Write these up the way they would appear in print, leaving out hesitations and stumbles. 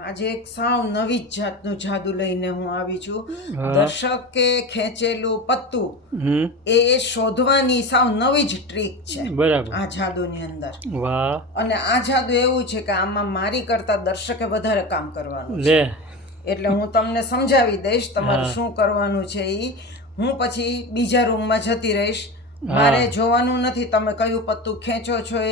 આજે એક સાવ નવી જ જાતનું જાદુ લઈને હું આવી છું. દર્શકે ખેંચેલું પત્તું એ શોધવાની સાવ નવી જ ટ્રીક છે બરાબર આ જાદુની અંદર. વાહ અને આ જાદુ એવું છે કે આમાં મારી કરતા દર્શકે વધારે કામ કરવાનું છે. લે એટલે હું તમને સમજાવી દઈશ તમારે શું કરવાનું છે. એ હું પછી બીજા રૂમમાં જતી રહીશ. મારે જોવાનું નથી તમે કયું પત્તું ખેંચો છો એ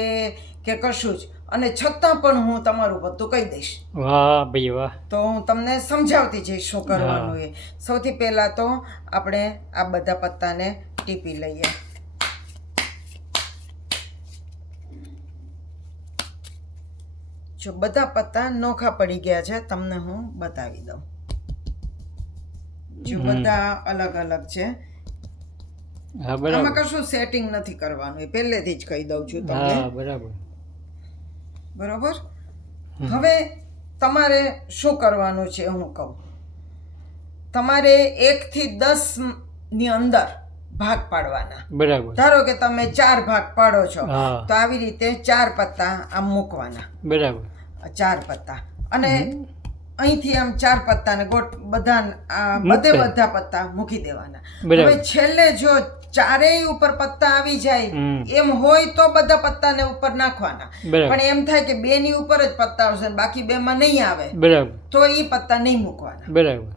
કે કશું જ, અને છતાં પણ હું તમારું પત્તું કહી દઈશ. વાહ ભાઈ વાહ. તો હું તમને સમજાવતી જઈશ શું કરવાનું એ. સૌથી પહેલા તો આપણે આ બધા પત્તાને ટીપી લઈએ. જો બધા પત્તા નોખા પડી ગયા છે તમને હું બતાવી દઉં. જો બધા અલગ અલગ છે. હા આમાં બરાબર કશું સેટિંગ નથી કરવાનું, એ પહેલેથી જ કહી દઉં છું તમને. હા બરાબર બરોબર. હવે તમારે શું કરવાનું છે હું કહું. તમારે 1 થી 10 ની અંદર ભાગ પાડવાના. બરાબર ધારો કે તમે 4 ભાગ પાડો છો હા તો આવી રીતે 4 પત્તા આમ મૂકવાના. બરાબર 4 પત્તા, અને અહીંથી આમ 4 પત્તાને બધા પત્તા મૂકી દેવાના. બરાબર. હવે છેલ્લે જો ચારેય ઉપર પત્તા આવી જાય એમ હોય તો બધા પત્તાને ઉપર નાખવાના. બરાબર પણ એમ થાય કે 2 ની ઉપર જ પત્તા આવશે ને બાકી 2 માં નહીં આવે બરાબર તો એ પત્તા નહીં મૂકવાના. બરાબર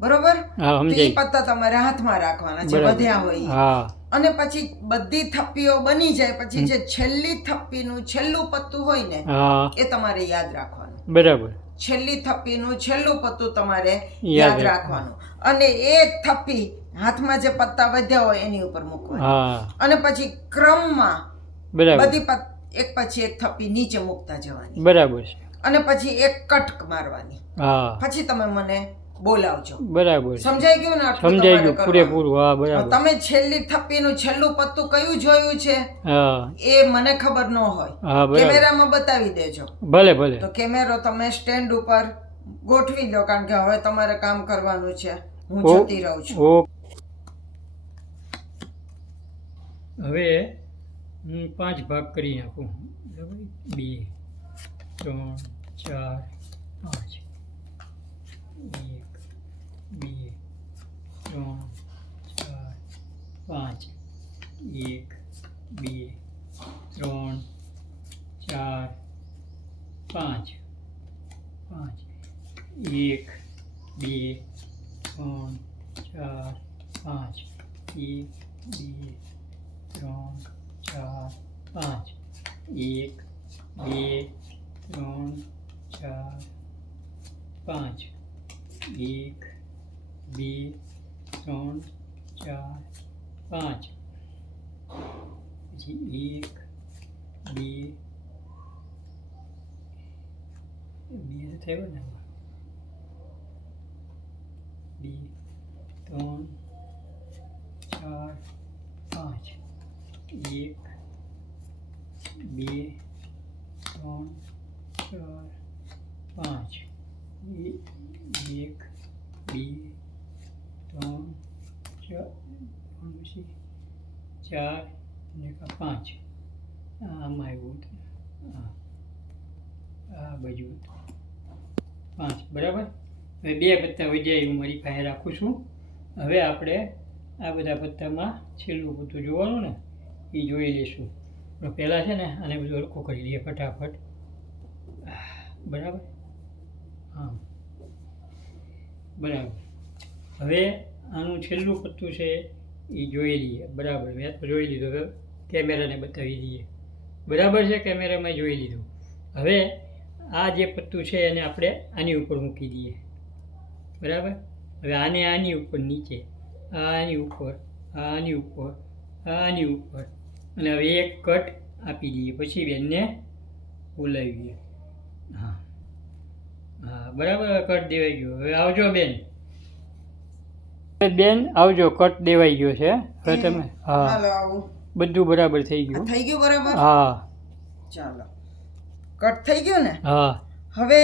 બરોબર. હા તો એ સમજાય. પત્તા તમારે હાથમાં રાખવાના જે બરાબર. વધ્યા હોય ઈ. હા અને પછી બધી થપ્પીઓ બની જાય પછી જે છેલ્લી થપ્પીનું છેલ્લું પત્તું હોય ને હા એ તમારે યાદ રાખવાનું. બરાબર છેલ્લી થપ્પીનું છેલ્લું પત્તું તમારે યાદ યાદ રાખવાનું. અને એ થપ્પી હાથમાં જે પત્તા વધ્યા હોય એની ઉપર મૂકવાની. હા અને પછી ક્રમમાં બરાબર બધી એક પછી એક થપ્પી નીચે મૂકતા જવાની. બરાબર છે. અને પછી એક કટક મારવાની. હા પછી તમે મને બોલાવજો. બરાબર છે. સમજાઈ ગયું ને? આટલું સમજાઈ તમારે ગયું કરવાનું. પૂરેપૂરું. હા બરાબર. તમે છેલ્લી થપ્પીનું છેલ્લું પત્તું કયું જોયું છે હા એ મને ખબર ન હોય. હા બરાબર. કેમેરામાં બતાવી દેજો. ભલે ભલે. તો કેમેરો તમે સ્ટેન્ડ ઉપર ગોઠવી લો, કારણ કે હવે તમારે કામ કરવાનું છે. હું જતી રહું છું. ઓ હવે હું 5 ભાગ કરી નાખું. બરાબર 2 3 4 5 1 2 3 4 5 1 2 3 4 5 5 1 2 3 4 5 1 2 3 4 5 1 2 3 4 5 1 2 3 4 5 પછી 1 2 થયો ને 2 3 4 5 1 2 3 4 5 1 2 3 4 ને 5 આમાં આવ્યું હતું. હા આ બાજુ હતું 5 બરાબર. હવે 2 પત્તા વધ્યા હું મારી પાસે રાખું છું. હવે આપણે આ બધા પત્તામાં છેલ્લું પત્તું જોવાનું ને એ જોઈ લઈશું. પણ પહેલાં છે ને આને બધું હરખું કરી લઈએ ફટાફટ. બરાબર. હા બરાબર. હવે આનું છેલ્લું પત્તું છે એ જોઈ લઈએ. બરાબર મેં તો જોઈ લીધું. હવે કેમેરાને બતાવી દઈએ. બરાબર છે, કેમેરામાં જોઈ લીધું. હવે આ જે પત્તું છે એને આપણે આની ઉપર મૂકી દઈએ. બરાબર. હવે આને આની ઉપર નીચે, આની ઉપર, આની ઉપર, આની ઉપર, અને હવે એક કટ આપી દઈએ. પછી બેનને બોલાવીએ. હા હા બરાબર. કટ દેવાઈ ગયો. હવે આવજો બેન. બેન આવજો. કટ દેવાઈ ગયો છે. હવે તમે હા હાલો આવું. બધું બરાબર થઈ આ ગયું. થઈ ગયું બરાબર. હા ચાલો કટ થઈ ગયું ને. હા હવે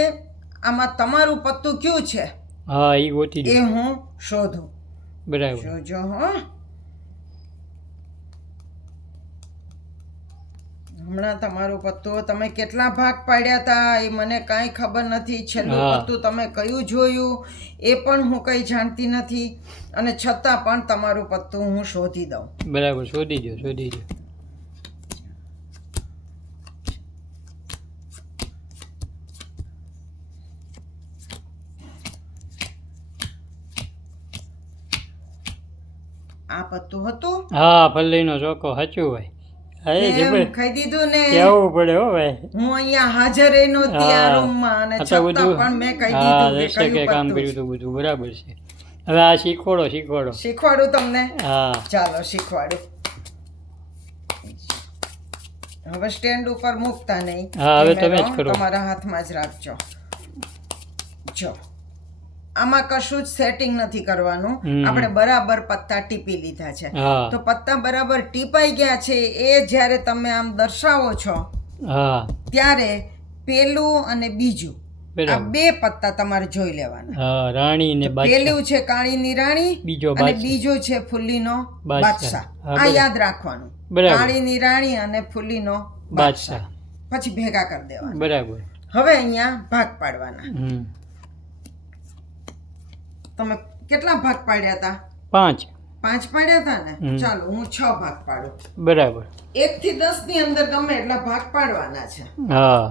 આમાં તમારું પત્તું કયું છે હા એ ગોતી એ દો. હું શોધું. બરાબર. જોજો હો. હમણાં તમારું પત્તું તમે કેટલા ભાગ પાડ્યા હતા એ મને કાંઈ ખબર નથી. છેલ્લું હા. પત્તું તમે કયું જોયું એ પણ હું કંઈ જાણતી નથી, અને છતાં પણ તમારું પત્તું હું શોધી દઉં. બરાબર, શોધી જો, શોધી જો. આ પત્તું હતું. હા, પલ્લીનો ચોકો સાચું ભાઈ. અરે કેમ, જબર ખાઈ દીધું ને? કેવું પડે હો ભાઈ. હું અહીંયા હાજર નહોતી આ રૂમમાં, અને આ તો છતાં બધું પણ મેં કહી હા દીધું કે દર્શકે કયું કામ પત્તું કર્યું છે. હતું બધું બરાબર છે. હવે આ શીખવાડો, શીખવાડો. શીખવાડું તમને? હા ચાલો શીખવાડું. હવે સ્ટેન્ડ ઉપર મૂકતા નહીં. હા, હવે તમે જ કેમેરો કરો. તમારા હાથમાં જ રાખજો. જો આમાં કશું જ સેટિંગ નથી કરવાનું. હમ. આપણે બરાબર પત્તા ટીપી લીધા છે. હા તો પત્તા બરાબર ટીપાઈ ગયા છે એ જ્યારે તમે આમ દર્શાવો છો હા ત્યારે પેલું અને બીજું આ બરાબર. બે પત્તા તમારે જોઈ લેવાના. હા, રાણી ને બાદશાહ. પેલું છે કાળીની રાણી બીજો અને બાદશાહ. બીજો છે ફૂલીનો બાદશાહ. બાદશાહ. હા, આ બરાબર. યાદ રાખવાનું. બરાબર. કાળીની રાણી અને ફૂલીનો બાદશાહ. પછી ભેગા કરી દેવાના. બરાબર. હવે અહીંયા ભાગ પાડવાના. હમ. તમે કેટલા ભાગ પાડ્યા હતા? 5. 5 પાડ્યા હતા ને? હમ. ચાલો હું 6 ભાગ પાડું. બરાબર. 1 થી 10 ની અંદર ગમે એટલા ભાગ પાડવાના છે. હા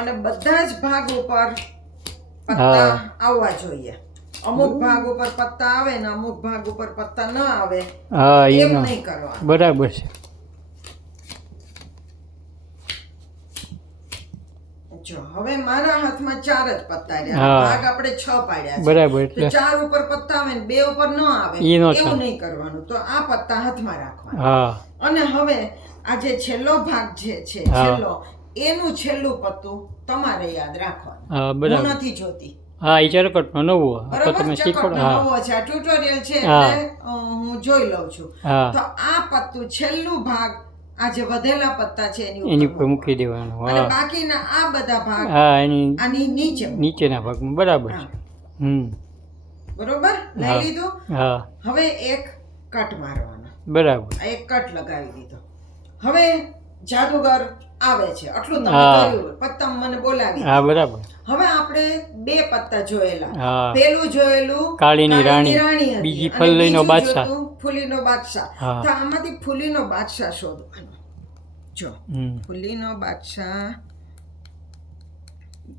અને બધા જ ભાગ ઉપર હા. પત્તા આવવા જોઈએ. અમુક ભાગ ઉપર પત્તા આવે ને અમુક ભાગ ઉપર પત્તા ન આવે હા એમ એનો નહીં કરવાનું. બરાબર છે. જો હવે મારા હાથમાં 4 જ પત્તા રહ્યા. હા. ભાગ આપણે 6 પાડ્યા છે. બરાબર, તો એટલે 4 ઉપર પત્તા આવે ને 2 ઉપર ન આવે ઈ નો એવું ચાલે. નહીં કરવાનું. તો આ પત્તા હાથમાં રાખવાના. હા અને હવે આ જે છેલ્લો ભાગ જે છે હા. છેલ્લો એનું છેલ્લું પત્તું તમારે યાદ રાખવાનું. હા હું બરાબર. નથી જોતી. હા એ ચરકટનો નવો આ તો બરાબર, તમે શીખવાડો. ચકટનો હા નવો છે. આ ટ્યુટોરિયલ છે હા. એટલે હું જોઈ લઉં છું. હા તો આ પત્તું છેલ્લું ભાગ આ જે વધેલા પત્તા છે એની એની ઉપર મૂકી દેવાનું. અને હા બાકીના આ બધા ભાગ હા એની આની નીચે મૂકો. નીચેના ભાગમાં બરાબર છે. હમ. બરોબર, લઈ હા. લીધું. હા હવે એક કટ મારવાનો. બરાબર. આ એક કટ લગાવી દીધો. હવે જાદુગર આવે છે આટલું તમે હા. કર્યું. પત્તા મને બોલાવી. હા બરાબર. હવે આપણે 2 પત્તા જોયેલા. હા પેલું જોયેલું કાળીની રાણી. હતી. બીજી અને ફલ્લીનો બીજું બાદશાહ. જોતું ફૂલીનો બાદશાહ. હા. તો આમાંથી ફૂલીનો બાદશાહ શોધવાનો. જો હમ. ફૂલીનો બાદશાહ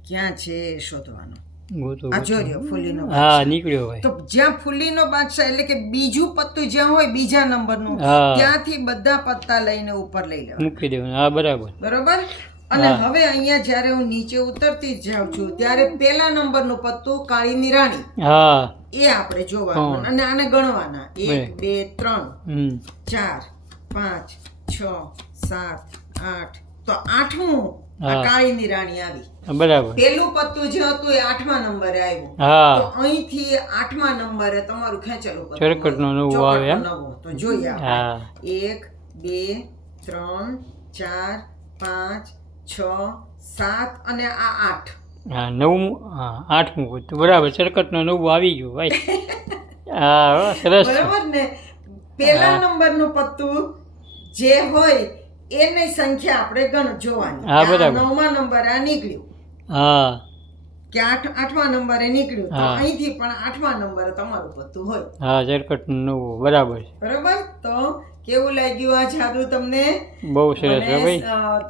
ક્યાં છે એ શોધવાનો. ગોતો આ ગોતો. જોયો ફૂલીનો હા બાદશાહ. નીકળ્યો ભાઈ. તો જ્યાં ફૂલીનો બાદશાહ એટલે કે બીજું પત્તું જ્યાં હોય બીજા નંબરનું હા. ત્યાંથી બધા પત્તા લઈને ઉપર લઈ લેવા. મૂકી દેવાનું. હા બરાબર. બરોબર. અને હા. હવે અહીંયા જ્યારે હું નીચે ઉતરતી જ જાઉં છું ત્યારે પેલા નંબરનું પત્તું કાળીની રાણી હા એ આપણે જોવાનું અને આને ગણવાના. 1 2 3 હમ 4 5 6 7 8. તો 8મું આ હા. કાળીની રાણી આવી. બરાબર. પેલું પત્તું જે હતું એ 8મા નંબરે આવ્યું. તો હા અહીંથી 8મા નંબરે તમારું ખેંચેલું પત્તું ચરકટનો હોય. નવું આવે એમ? ચોકટનો નવો. તો જોઈએ આપણે. હા 1 2 3 4 5 6 7 અને આ 8. હા 9 હા 8મું હતું. બરાબર. ચરકટનો નવું આવી ગયું ભાઈ. હા હો, સરસ છે. બરાબર ને? પેલા હા. નંબરનું પત્તું જે હોય એની સંખ્યા આપણે જોવાની. હા, કે આ બરાબર. 9મા નંબરે આ નીકળ્યું હા કે 8મા નંબરે નીકળ્યું. તો હા. અહીંથી પણ 8મા નંબરે તમારું પત્તું હોય. હા ચરકટનું નવું. બરાબર છે. બરાબર. તો કેવું લાગ્યું આ જાદુ તમને? બહુ સરસ છે ભાઈ.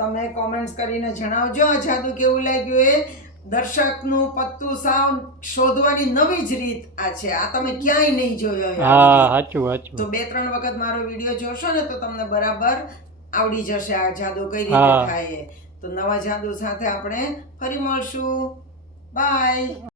તમે કોમેન્ટ્સ કરીને જણાવજો આ જાદુ કેવું લાગ્યું એ. દર્શકનું પત્તું સાવ શોધવાની નવી જ રીત આ છે. આ તમે ક્યાંય નહીં જોયો હોય આવી હા રીત. સાચું સાચું. તો 2-3 વખત મારો વિડીયો જોશો ને તો તમને બરાબર આવડી જશે આ જાદુ કઈ રીતે હા. થાય એ. તો નવા જાદુ સાથે આપણે ફરી મળશું. બાય.